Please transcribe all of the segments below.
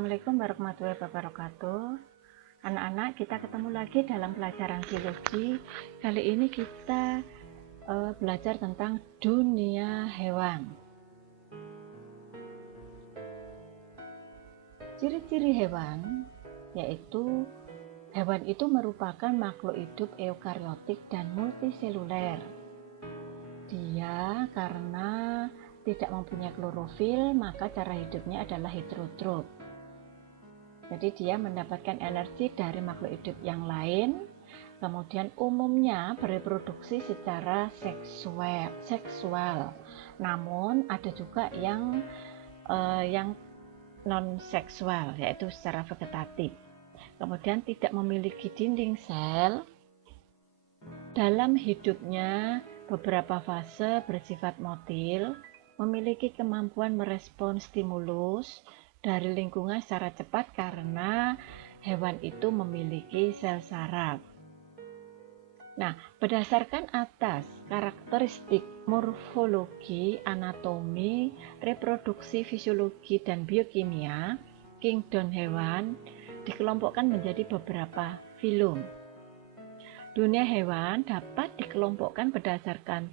Assalamualaikum warahmatullahi wabarakatuh. Anak-anak, kita ketemu lagi dalam pelajaran biologi. Kali ini kita belajar tentang dunia hewan. Ciri-ciri hewan yaitu hewan itu merupakan makhluk hidup eukariotik dan multiseluler. Dia karena tidak mempunyai klorofil, maka cara hidupnya adalah heterotrof. Jadi dia mendapatkan energi dari makhluk hidup yang lain, kemudian umumnya bereproduksi secara seksual. Namun ada juga yang non seksual, yaitu secara vegetatif. Kemudian tidak memiliki dinding sel. Dalam hidupnya beberapa fase bersifat motil, memiliki kemampuan merespon stimulus dari lingkungan secara cepat karena hewan itu memiliki sel saraf. Nah, berdasarkan atas karakteristik morfologi, anatomi, reproduksi, fisiologi, dan biokimia, kingdom hewan dikelompokkan menjadi beberapa filum. Dunia hewan dapat dikelompokkan berdasarkan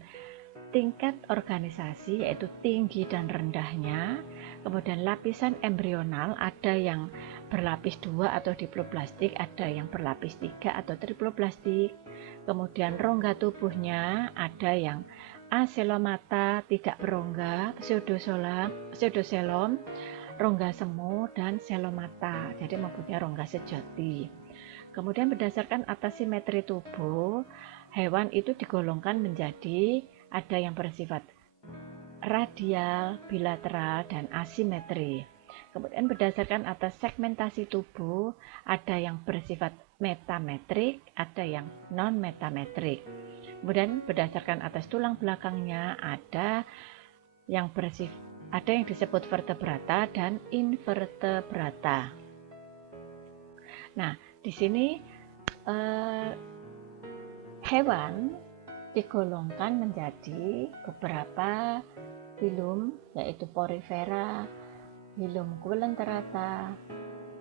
tingkat organisasi, yaitu tinggi dan rendahnya. Kemudian lapisan embrional, ada yang berlapis 2 atau diploplastik, ada yang berlapis 3 atau triploplastik. Kemudian rongga tubuhnya, ada yang acelomata, tidak berongga, pseudocelom, rongga semu, dan celomata, jadi mempunyai rongga sejati. Kemudian berdasarkan atas simetri tubuh, hewan itu digolongkan menjadi ada yang bersifat radial, bilateral, dan asimetri. Kemudian berdasarkan atas segmentasi tubuh, ada yang bersifat metametrik, ada yang non-metametrik. Kemudian berdasarkan atas tulang belakangnya, ada yang disebut vertebrata dan invertebrata. Nah, di sini hewan digolongkan menjadi beberapa filum, yaitu Porifera, Hilum coelenterata,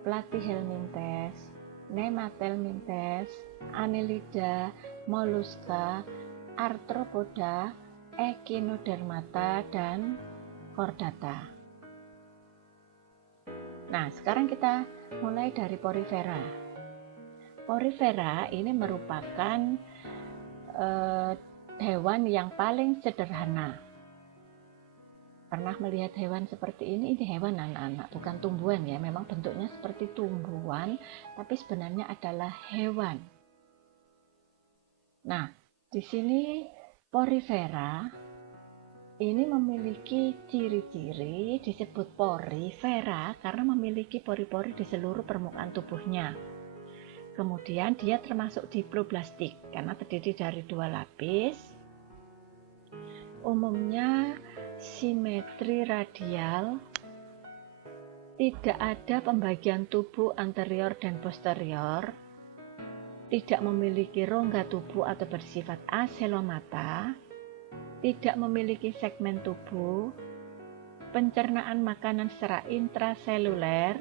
Platyhelminthes, Nemathelminthes, Annelida, Mollusca, Arthropoda, Echinodermata, dan Chordata. Nah, sekarang kita mulai dari Porifera. Porifera ini merupakan hewan yang paling sederhana. Pernah melihat hewan seperti ini? Ini hewan anak-anak, bukan tumbuhan ya. Memang bentuknya seperti tumbuhan, tapi sebenarnya adalah hewan. Nah, di sini Porifera ini memiliki ciri-ciri disebut porifera karena memiliki pori-pori di seluruh permukaan tubuhnya. Kemudian dia termasuk diploplastik karena terdiri dari 2 lapis. Umumnya simetri radial, tidak ada pembagian tubuh anterior dan posterior, tidak memiliki rongga tubuh atau bersifat acelomata, tidak memiliki segmen tubuh, pencernaan makanan secara intraseluler,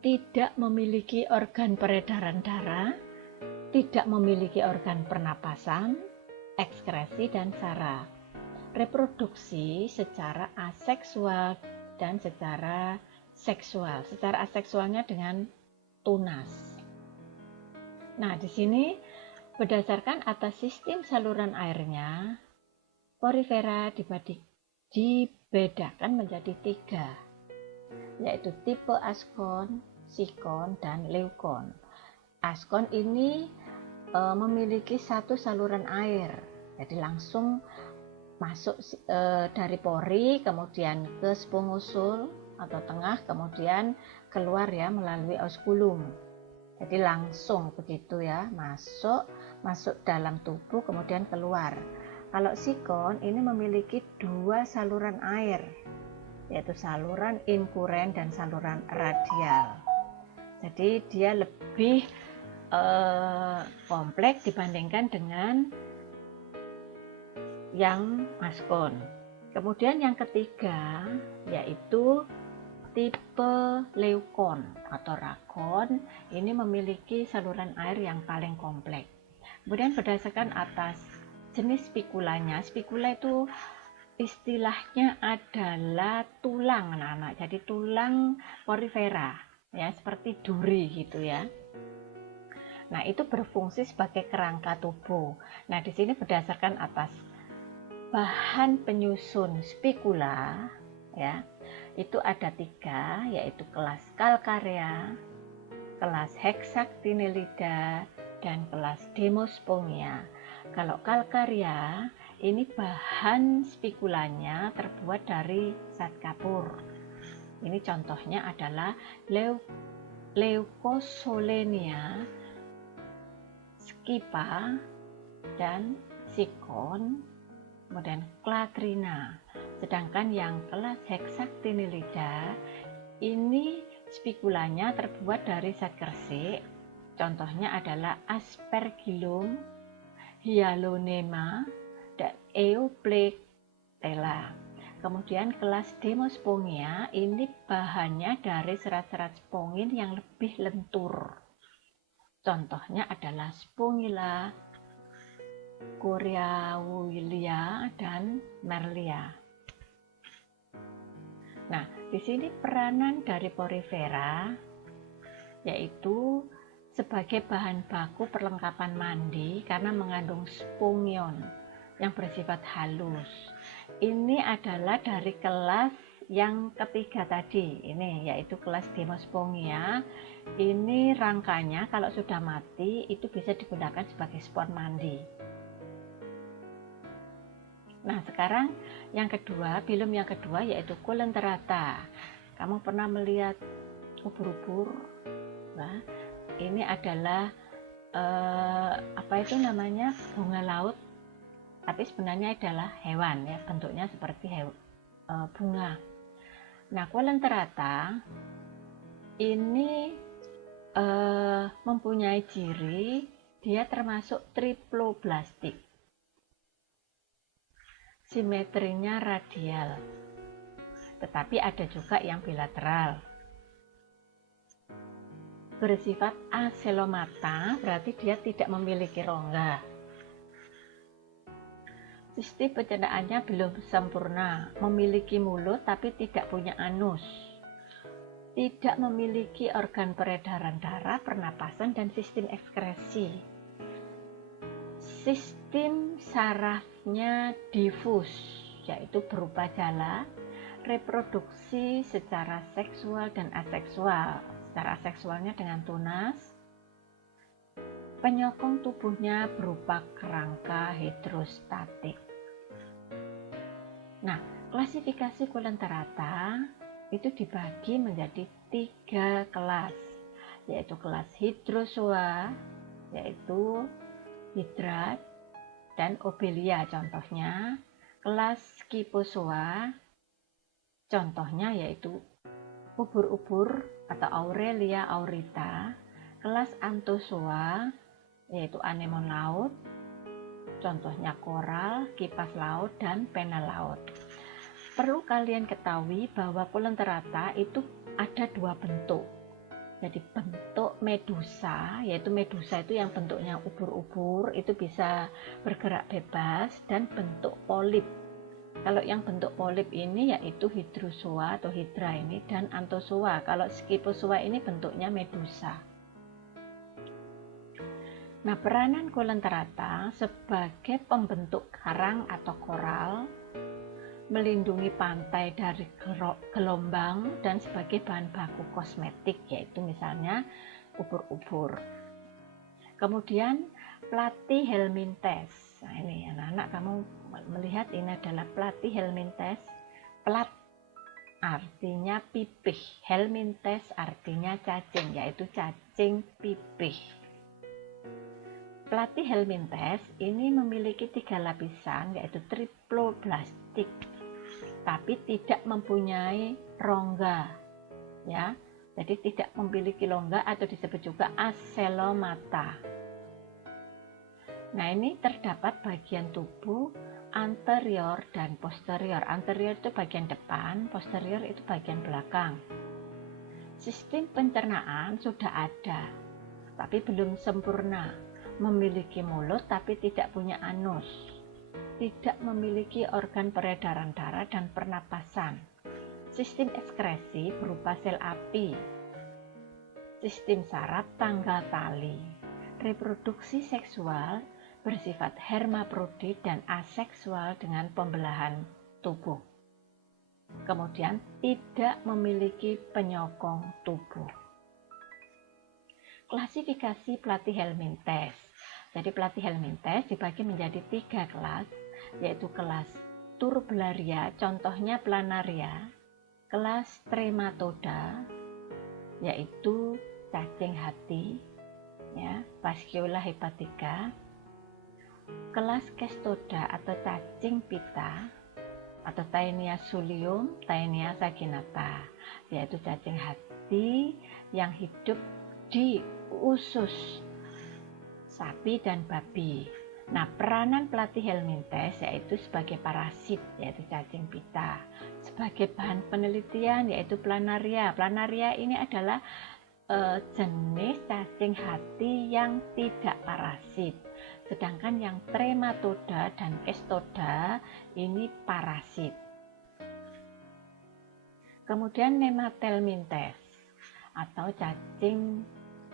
tidak memiliki organ peredaran darah, tidak memiliki organ pernapasan, ekskresi, dan saraf. Reproduksi secara aseksual dan secara seksual. Secara aseksualnya dengan tunas. Nah, di sini berdasarkan atas sistem saluran airnya, Porifera dibedakan menjadi 3, yaitu tipe askon, sikon, dan leukon. Askon ini memiliki satu saluran air, jadi langsung masuk dari pori, kemudian ke spongosul atau tengah, kemudian keluar ya melalui osculum. Jadi langsung begitu ya, masuk dalam tubuh kemudian keluar. Kalau sikon ini memiliki 2 saluran air, yaitu saluran inkuren dan saluran radial. Jadi dia lebih kompleks dibandingkan dengan yang askon. Kemudian yang ketiga yaitu tipe leukon atau rakon ini memiliki saluran air yang paling kompleks. Kemudian berdasarkan atas jenis spikulanya, spikula itu istilahnya adalah tulang anak-anak, jadi tulang porifera ya, seperti duri gitu ya. Nah, itu berfungsi sebagai kerangka tubuh. Nah, di sini berdasarkan atas bahan penyusun spikula ya, itu ada 3, yaitu kelas Calcarea, kelas Hexactinellida, dan kelas Demospongia. Kalau Calcarea ini bahan spikulanya terbuat dari zat kapur. Ini contohnya adalah Leucosolenia, Scypha, dan Sikon, kemudian Clatrina. Sedangkan yang kelas Hexactinellida ini spikulanya terbuat dari zat kersik. Contohnya adalah Aspergillum, Hyalonema, dan Euplectella. Kemudian kelas Demospongia ini bahannya dari serat-serat spongin yang lebih lentur. Contohnya adalah Spongilla, Coreauilia, dan Merlia. Nah, di sini peranan dari porifera yaitu sebagai bahan baku perlengkapan mandi karena mengandung spongion yang bersifat halus. Ini adalah dari kelas yang ketiga tadi, ini yaitu kelas Demospongia. Ini rangkanya kalau sudah mati itu bisa digunakan sebagai spon mandi. Nah, sekarang yang kedua, filum yang kedua yaitu Coelenterata. Kamu pernah melihat ubur-ubur? Nah, ini adalah apa itu namanya, bunga laut, tapi sebenarnya adalah hewan ya, bentuknya seperti bunga. Nah, Coelenterata ini mempunyai ciri dia termasuk triploblastik. Simetrinya radial, tetapi ada juga yang bilateral. Bersifat acelomata, berarti dia tidak memiliki rongga. Sistem pencernaannya belum sempurna, memiliki mulut tapi tidak punya anus. Tidak memiliki organ peredaran darah, pernapasan, dan sistem ekskresi. Sistem sarafnya difus, yaitu berupa jala, reproduksi secara seksual dan aseksual. Secara seksualnya dengan tunas, penyokong tubuhnya berupa kerangka hidrostatik. Nah, klasifikasi Coelenterata itu dibagi menjadi 3 kelas, yaitu kelas hydrozoa, yaitu hidrat dan obelia contohnya, kelas Scyphozoa contohnya yaitu ubur-ubur atau Aurelia aurita, kelas Anthozoa yaitu anemon laut, contohnya koral, kipas laut, dan pena laut. Perlu kalian ketahui bahwa Coelenterata itu ada 2 bentuk. Jadi bentuk medusa, yaitu medusa itu yang bentuknya ubur-ubur, itu bisa bergerak bebas, dan bentuk polip. Kalau yang bentuk polip ini yaitu hydrozoa atau hydra ini, dan anthozoa. Kalau Scyphozoa ini bentuknya medusa. Nah, peranan Coelenterata sebagai pembentuk karang atau koral, melindungi pantai dari gelombang, dan sebagai bahan baku kosmetik, yaitu misalnya ubur-ubur. Kemudian Platyhelminthes. Nah, ini anak-anak kamu melihat ini adalah Platyhelminthes. Plat artinya pipih, helminthes artinya cacing, yaitu cacing pipih. Platyhelminthes ini memiliki 3 lapisan, yaitu triploblastik, tapi tidak mempunyai rongga ya, jadi tidak memiliki rongga atau disebut juga acelomata. Nah, ini terdapat bagian tubuh anterior dan posterior. Anterior itu bagian depan, posterior itu bagian belakang. Sistem pencernaan sudah ada, tapi belum sempurna. Memiliki mulut tapi tidak punya anus. Tidak memiliki organ peredaran darah dan pernapasan. Sistem ekskresi berupa sel api. Sistem saraf tanggal tali. Reproduksi seksual bersifat hermafrodit dan aseksual dengan pembelahan tubuh. Kemudian tidak memiliki penyokong tubuh. Klasifikasi Platyhelminthes. Jadi Platyhelminthes dibagi menjadi 3 kelas, yaitu kelas Turbellaria, contohnya Planaria, kelas Trematoda, yaitu cacing hati, ya, Fasciola hepatica, kelas Cestoda atau cacing pita, atau Taenia sulium, Taenia saginata, yaitu cacing hati yang hidup di usus sapi dan babi. Nah, peranan Platyhelminthes yaitu sebagai parasit, yaitu cacing pita. Sebagai bahan penelitian yaitu Planaria. Planaria ini adalah jenis cacing hati yang tidak parasit. Sedangkan yang Trematoda dan Cestoda ini parasit. Kemudian Nemathelminthes atau cacing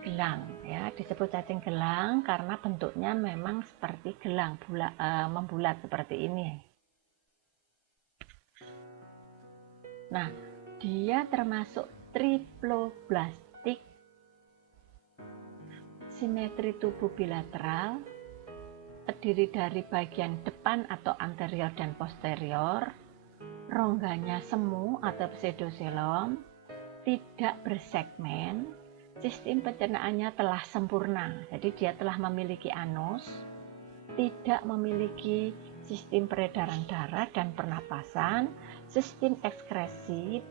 gelang, ya, disebut cacing gelang karena bentuknya memang seperti gelang, membulat seperti ini. Nah, dia termasuk triploblastik, simetri tubuh bilateral, terdiri dari bagian depan atau anterior dan posterior, rongganya semu atau pseudocelom, tidak bersegmen, sistem pencernaannya telah sempurna, jadi dia telah memiliki anus, tidak memiliki sistem peredaran darah dan pernapasan, sistem ekskresi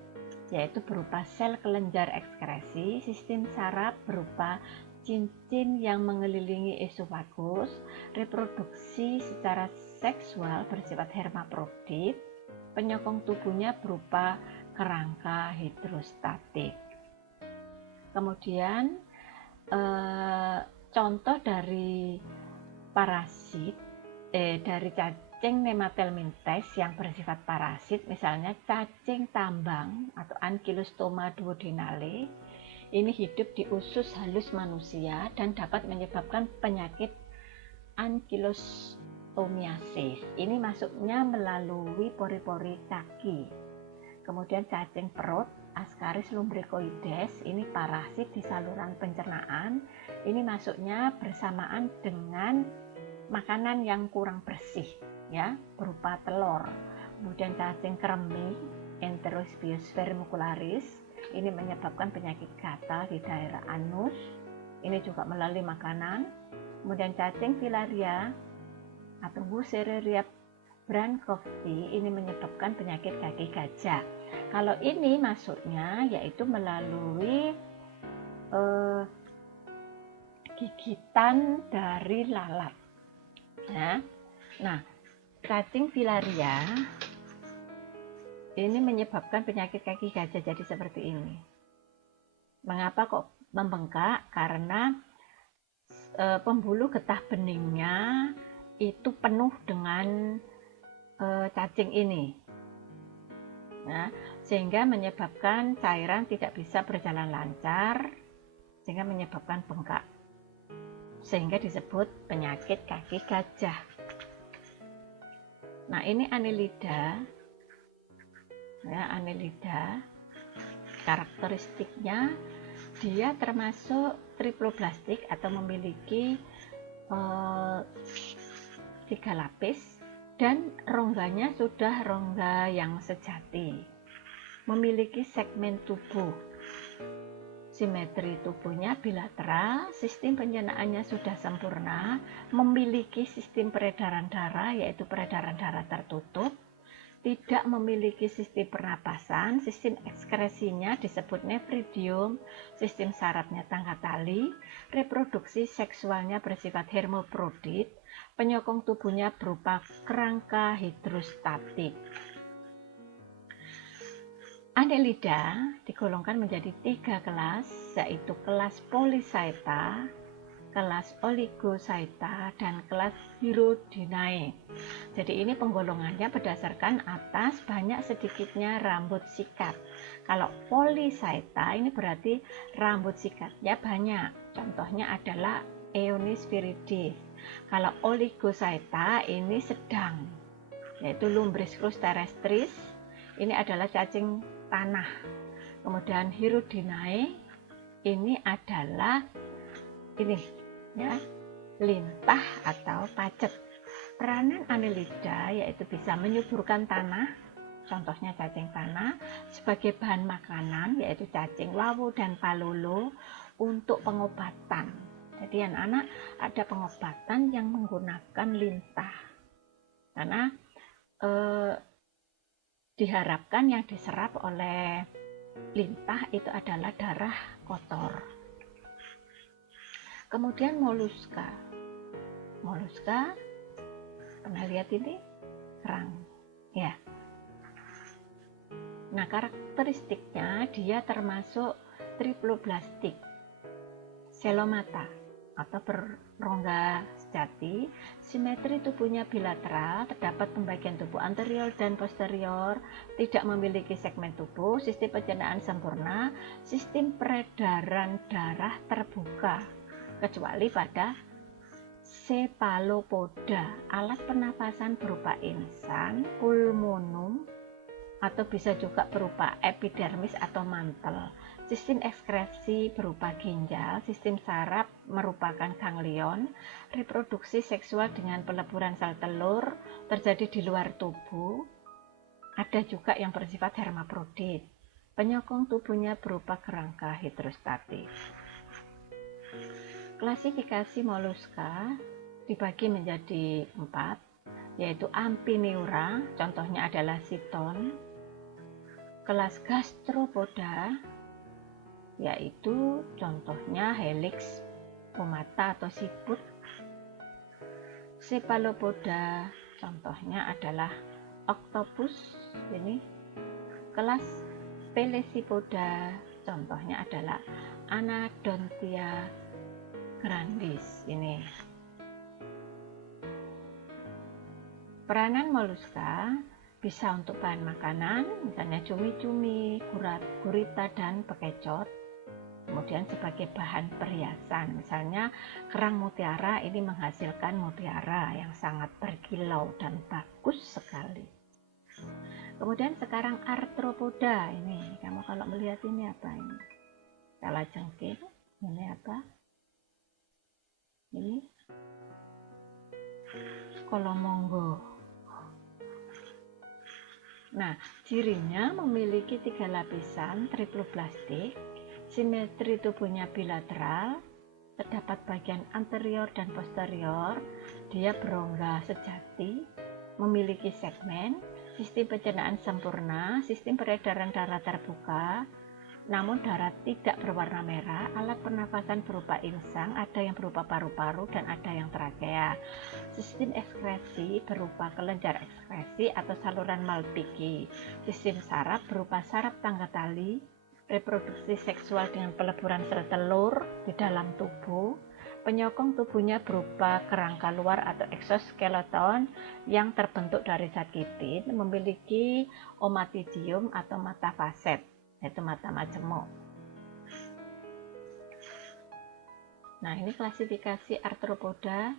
yaitu berupa sel kelenjar ekskresi, sistem saraf berupa cincin yang mengelilingi esofagus, reproduksi secara seksual bersifat hermafrodit, penyokong tubuhnya berupa kerangka hidrostatik. Kemudian contoh dari parasit dari cacing Nemathelminthes yang bersifat parasit, misalnya cacing tambang atau Ankylostoma duodenale. Ini hidup di usus halus manusia dan dapat menyebabkan penyakit ankylostomiasis. Ini masuknya melalui pori-pori kaki. Kemudian cacing perut Ascaris lumbricoides, ini parasit di saluran pencernaan. Ini masuknya bersamaan dengan makanan yang kurang bersih, ya, berupa telur. Kemudian cacing kremi Enterospius vermicularis, ini menyebabkan penyakit gatal di daerah anus. Ini juga melalui makanan. Kemudian cacing filaria atau Wuchereria brankovici, ini menyebabkan penyakit kaki gajah. Kalau ini masuknya yaitu melalui gigitan dari lalat. Ya. Nah, cacing filaria ini menyebabkan penyakit kaki gajah jadi seperti ini. Mengapa kok membengkak? Karena pembuluh getah beningnya itu penuh dengan cacing ini, nah, sehingga menyebabkan cairan tidak bisa berjalan lancar, sehingga menyebabkan bengkak, sehingga disebut penyakit kaki gajah. Nah, ini Annelida, ya, Annelida karakteristiknya dia termasuk triploblastik atau memiliki 3 lapis dan rongganya sudah rongga yang sejati, memiliki segmen tubuh, simetri tubuhnya bilateral, sistem pencernaannya sudah sempurna, memiliki sistem peredaran darah yaitu peredaran darah tertutup, tidak memiliki sistem pernapasan, sistem ekskresinya disebut nefridium, sistem sarafnya tangga tali, reproduksi seksualnya bersifat hermafrodit, Penyokong tubuhnya berupa kerangka hidrostatik. Annelida digolongkan menjadi 3 kelas, yaitu kelas Polychaeta, kelas Oligochaeta, dan kelas Hirudinae. Jadi ini penggolongannya berdasarkan atas banyak sedikitnya rambut sikat. Kalau Polychaeta ini berarti rambut sikatnya banyak. Contohnya adalah Eonis Kalau Oligochaeta ini sedang, yaitu Lumbriscus terrestris. Ini adalah cacing tanah. Kemudian Hirudinae ini adalah ini ya, lintah atau pacet. Peranan Annelida yaitu bisa menyuburkan tanah, contohnya cacing tanah, sebagai bahan makanan yaitu cacing wawu dan palolo untuk pengobatan. Jadi anak-anak ada pengobatan yang menggunakan lintah karena diharapkan yang diserap oleh lintah itu adalah darah kotor. Kemudian moluska. Moluska, pernah lihat ini? Kerang. Ya. Nah, karakteristiknya dia termasuk triploblastik, selomata atau berrongga sejati. Simetri tubuhnya bilateral, terdapat pembagian tubuh anterior dan posterior, tidak memiliki segmen tubuh, sistem pencernaan sempurna, sistem peredaran darah terbuka, kecuali pada cephalopoda, alat pernafasan berupa insan, pulmonum, atau bisa juga berupa epidermis atau mantel. Sistem ekskresi berupa ginjal, sistem saraf merupakan ganglion, reproduksi seksual dengan peleburan sel telur terjadi di luar tubuh. Ada juga yang bersifat hermafrodit. Penyokong tubuhnya berupa kerangka hidrostatik. Klasifikasi moluska dibagi menjadi 4, yaitu Amphineura, contohnya adalah Chiton. Kelas Gastropoda, yaitu contohnya Helix, Pomata atau siput. Cephalopoda, contohnya adalah Octopus, ini. Kelas Pelecypoda, contohnya adalah Anodontia grandis, ini. Peranan moluska bisa untuk bahan makanan, misalnya cumi-cumi, gurita, dan bekecot. Kemudian sebagai bahan perhiasan, misalnya kerang mutiara ini menghasilkan mutiara yang sangat berkilau dan bagus sekali. Kemudian sekarang arthropoda, ini kamu kalau melihat ini apa ini? Kalajengking, ini apa? Ini Scolomonggo. Nah, cirinya memiliki 3 lapisan triploblastik, simetri tubuhnya bilateral, terdapat bagian anterior dan posterior, dia berongga sejati, memiliki segmen, sistem pencernaan sempurna, sistem peredaran darah terbuka, namun darah tidak berwarna merah, alat pernafasan berupa insang, ada yang berupa paru-paru dan ada yang trakea. Sistem ekskresi berupa kelenjar ekskresi atau saluran Malpighi. Sistem saraf berupa saraf tangga tali, reproduksi seksual dengan peleburan sel telur di dalam tubuh. Penyokong tubuhnya berupa kerangka luar atau exoskeleton yang terbentuk dari zat kitin, memiliki omatidium atau mata faset, yaitu mata majemuk. Nah, ini klasifikasi arthropoda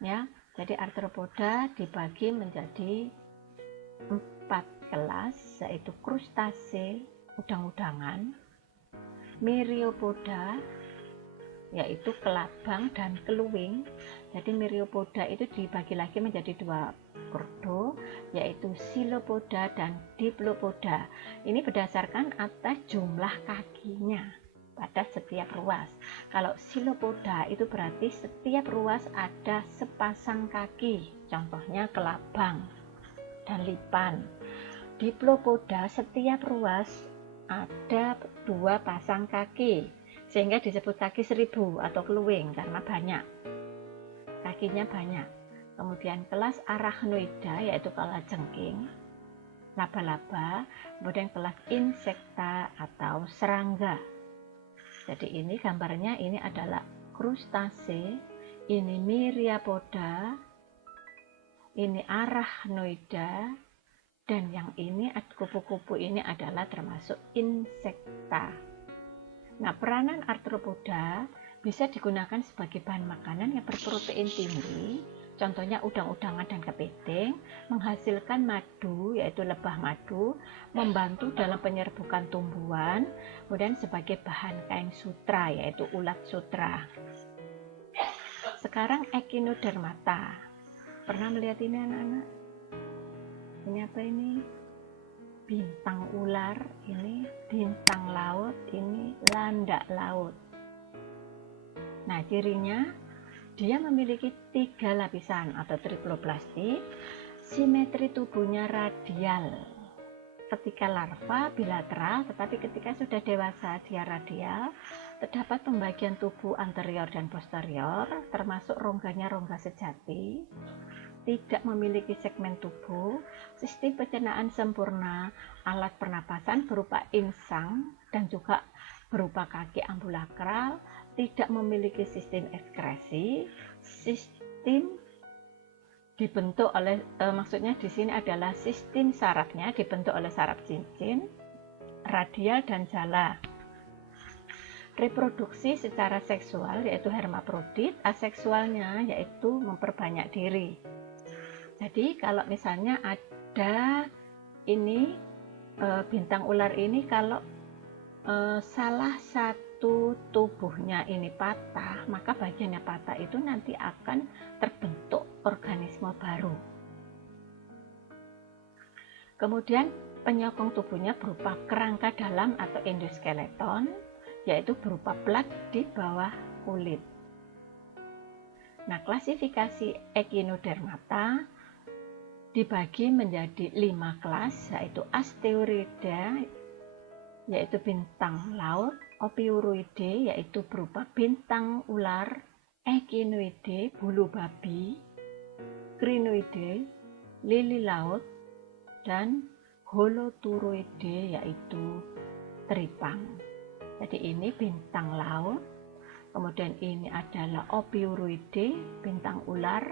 ya. Jadi arthropoda dibagi menjadi 4 kelas, yaitu krustase, udang-udangan, myriapoda, yaitu kelabang dan keluwing. Jadi myriapoda itu dibagi lagi menjadi 2 ordo, yaitu Chilopoda dan Diplopoda. Ini berdasarkan atas jumlah kakinya pada setiap ruas. Kalau Chilopoda itu berarti setiap ruas ada sepasang kaki, contohnya kelabang dan lipan. Diplopoda setiap ruas ada 2 pasang kaki, sehingga disebut kaki 1000 atau keluwing karena banyak kakinya banyak. Kemudian kelas Arachnoida, yaitu kalajengking, laba-laba. Kemudian kelas Insecta atau serangga. Jadi ini gambarnya, ini adalah krustase, ini Myriapoda, ini Arachnoida, dan yang ini kupu-kupu ini adalah termasuk Insecta. Nah, peranan arthropoda bisa digunakan sebagai bahan makanan yang berprotein tinggi, contohnya udang-udangan dan kepiting, menghasilkan madu, yaitu lebah madu, membantu dalam penyerbukan tumbuhan, kemudian sebagai bahan kain sutra, yaitu ulat sutra. Sekarang Echinodermata. Pernah melihat ini anak-anak? Ini apa ini? Bintang ular, ini bintang laut, ini landak laut. Nah, cirinya dia memiliki 3 lapisan atau triploblastik, simetri tubuhnya radial. Ketika larva bilateral, tetapi ketika sudah dewasa dia radial. Terdapat pembagian tubuh anterior dan posterior, termasuk rongganya rongga sejati. Tidak memiliki segmen tubuh, sistem pencernaan sempurna, alat pernapasan berupa insang dan juga berupa kaki ambulakral, tidak memiliki sistem ekskresi, sistem dibentuk oleh maksudnya di sini adalah sistem sarafnya dibentuk oleh saraf cincin, radial dan jala. Reproduksi secara seksual yaitu hermaprodit, aseksualnya yaitu memperbanyak diri. Jadi kalau misalnya ada ini bintang ular ini, kalau salah satu tubuhnya ini patah, maka bagian yang patah itu nanti akan terbentuk organisme baru. Kemudian penyokong tubuhnya berupa kerangka dalam atau endoskeleton, yaitu berupa plat di bawah kulit. Nah, klasifikasi Echinodermata dibagi menjadi 5 kelas, yaitu Asteroida, yaitu bintang laut, Ophiuroide, yaitu berupa bintang ular, Echinoide, bulu babi, Crinoide, lili laut, dan Holoturoide, yaitu teripang. Jadi ini bintang laut, kemudian ini adalah Ophiuroide, bintang ular,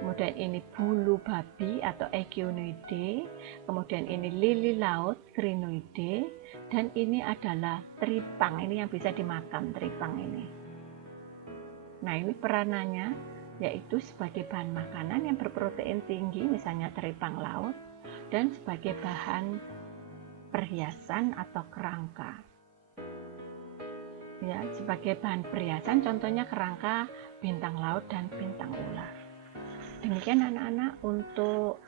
kemudian ini bulu babi atau Echinoide, kemudian ini lili laut, Crinoide, dan ini adalah teripang, ini yang bisa dimakan, teripang ini. Nah, ini peranannya yaitu sebagai bahan makanan yang berprotein tinggi, misalnya teripang laut, dan sebagai bahan perhiasan atau kerangka. Ya, sebagai bahan perhiasan contohnya kerangka bintang laut dan bintang ular. Demikian anak-anak untuk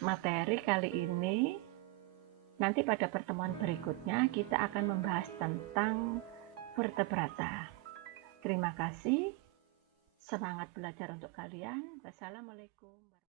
materi kali ini. Nanti pada pertemuan berikutnya kita akan membahas tentang vertebrata. Terima kasih. Semangat belajar untuk kalian. Wassalamualaikum.